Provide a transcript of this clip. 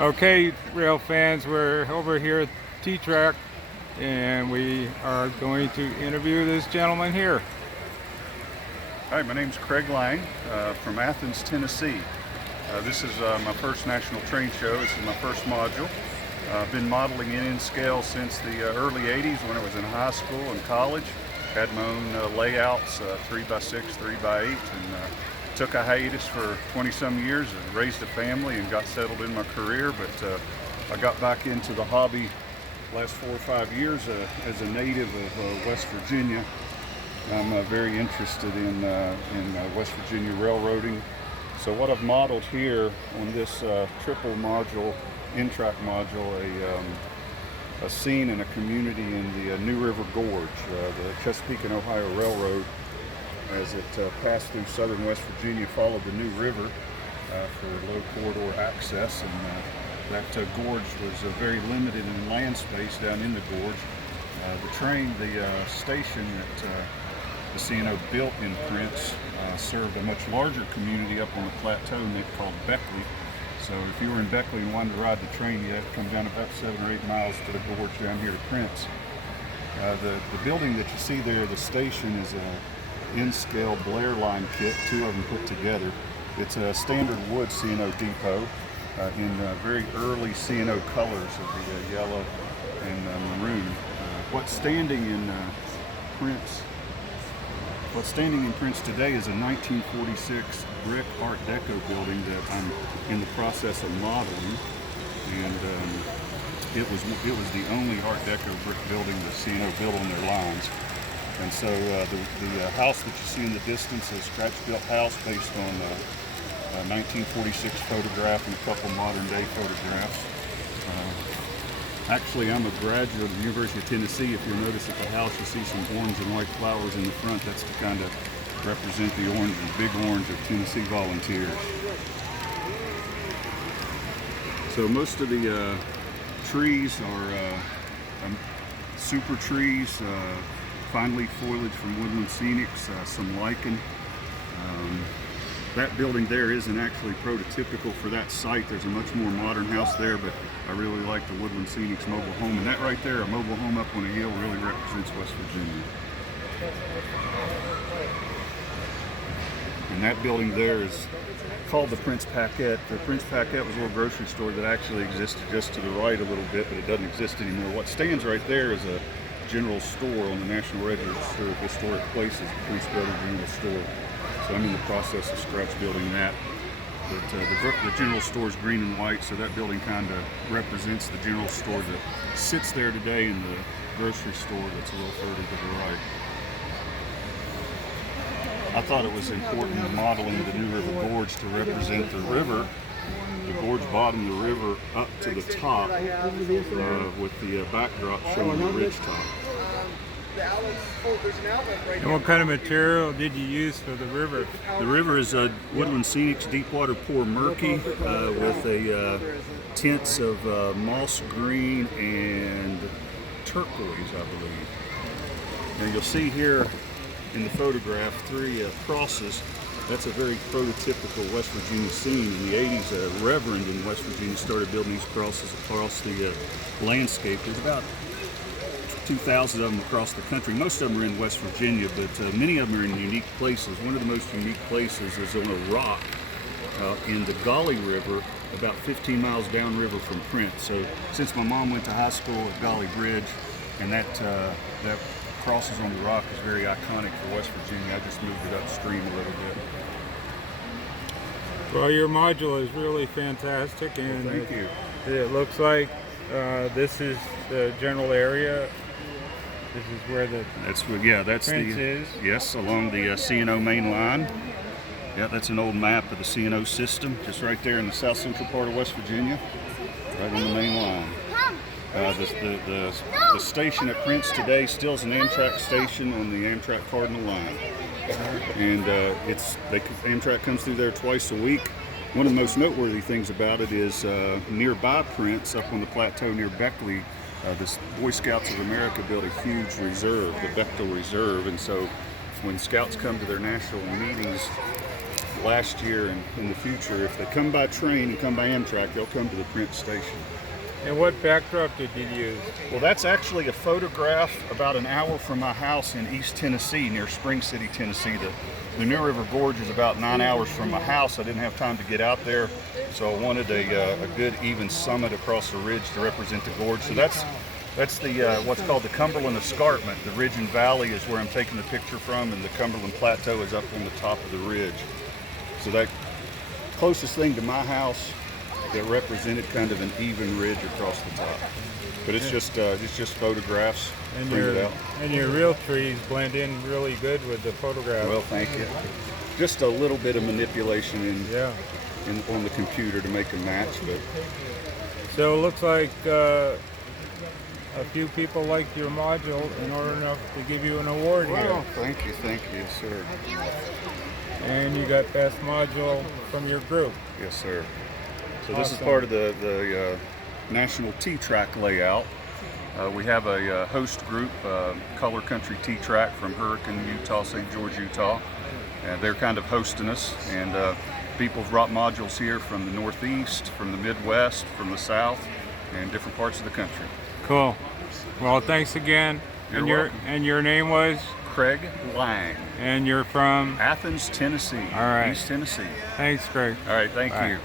Okay, rail fans, we're over here at T-TRAK and we are going to interview this gentleman here. Hi, my name's Craig Laing from Athens, Tennessee. This is my first national train show. This is my first module. I've been modeling in scale since the early 80s when I was in high school and college. Had my own layouts, 3x6, 3x8, and took a hiatus for 20-some years and raised a family and got settled in my career. But I got back into the hobby last 4 or 5 years as a native of West Virginia. I'm very interested in West Virginia railroading. So what I've modeled here on this triple module, T-TRAK module, a scene in a community in the New River Gorge, the Chesapeake and Ohio Railroad, as it passed through southern West Virginia, followed the New River for low corridor access, and that gorge was very limited in land space down in the gorge. The station that the C&O built in Prince served a much larger community up on the plateau called Beckley. So if you were in Beckley and wanted to ride the train, you had to come down about 7 or 8 miles to the gorge down here to Prince. The building that you see there, the station, is a in-scale Blair line kit, 2 of them put together. It's a standard wood C&O depot in very early C&O colors of the yellow and maroon. What's standing in Prince today is a 1946 brick Art Deco building that I'm in the process of modeling, and it was the only Art Deco brick building the C&O built on their lines. And so the house that you see in the distance is a scratch-built house based on a 1946 photograph and a couple modern-day photographs. Actually, I'm a graduate of the University of Tennessee. If you'll notice at the house, you see some orange and white flowers in the front. That's to kind of represent the orange, the big orange of Tennessee volunteers. So most of the trees are super trees, fine leaf foliage from woodland scenics, some lichen. That building there isn't actually prototypical for that site. There's a much more modern house there, but I really like the Woodland Scenics mobile home. And that right there, a mobile home up on a hill, really represents West Virginia. And that building there is called the Prince Paquette. The Prince Paquette was a little grocery store that actually existed just to the right a little bit, but it doesn't exist anymore. What stands right there is a general store on the National Register of Historic Places, the Prince Brothers General Store. So I'm in the process of scratch building that. But the general store is green and white, so that building kind of represents the general store that sits there today in the grocery store that's a little further to the right. I thought it was important modeling the New River Gorge to represent the river, the gorge bottom, the river up to the top, with the backdrop showing the ridge top. And what kind of material did you use for the river? The river is a Woodland Scenics Deepwater Pour Murky with a tints of moss green and turquoise, I believe. Now you'll see here in the photograph 3 crosses. That's a very prototypical West Virginia scene. In the 80s, a reverend in West Virginia started building these crosses across the landscape. There's about 2,000 of them across the country. Most of them are in West Virginia, but many of them are in unique places. One of the most unique places is on a rock in the Gauley River, about 15 miles downriver from Prince. So since my mom went to high school at Gauley Bridge, and that crosses on the rock is very iconic for West Virginia, I just moved it upstream a little bit. Well, your module is really fantastic, and well, thank you. It looks like this is the general area. This is where the Prince is. Yes, along the C&O main line. Yeah, that's an old map of the C&O system, just right there in the south central part of West Virginia, right on the main line. The station at Prince today still is an Amtrak station on the Amtrak Cardinal line, and Amtrak comes through there twice a week. One of the most noteworthy things about it is nearby Prince, up on the plateau near Beckley, the Boy Scouts of America built a huge reserve, the Bechtel Reserve, and so when scouts come to their national meetings last year and in the future, if they come by train and come by Amtrak, they'll come to the print station. And what backdrop did you use? Well, that's actually a photograph about an hour from my house in East Tennessee, near Spring City, Tennessee. The New River Gorge is about 9 hours from my house. I didn't have time to get out there, so I wanted a good even summit across the ridge to represent the gorge. So that's the what's called the Cumberland Escarpment. The ridge and valley is where I'm taking the picture from, and the Cumberland Plateau is up on the top of the ridge. So that closest thing to my house that represented kind of an even ridge across the top. But it's just photographs printed out. And your real trees blend in really good with the photograph. Well, thank you. Just a little bit of manipulation on the computer to make them match. But So it looks like a few people liked your module in order enough to give you an award well, here. thank you, sir. And you got best module from your group. Yes, sir. So this is Awesome. part of the national T-TRAK layout. We have a host group, Color Country T-TRAK from Hurricane, Utah, St. George, Utah. And they're kind of hosting us. And people have brought modules here from the Northeast, from the Midwest, from the South, and different parts of the country. Cool. Well, thanks again. You're welcome. And your name was? Craig Laing. And you're from? Athens, Tennessee. All right. East Tennessee. Thanks, Craig. All right, thank Bye. you.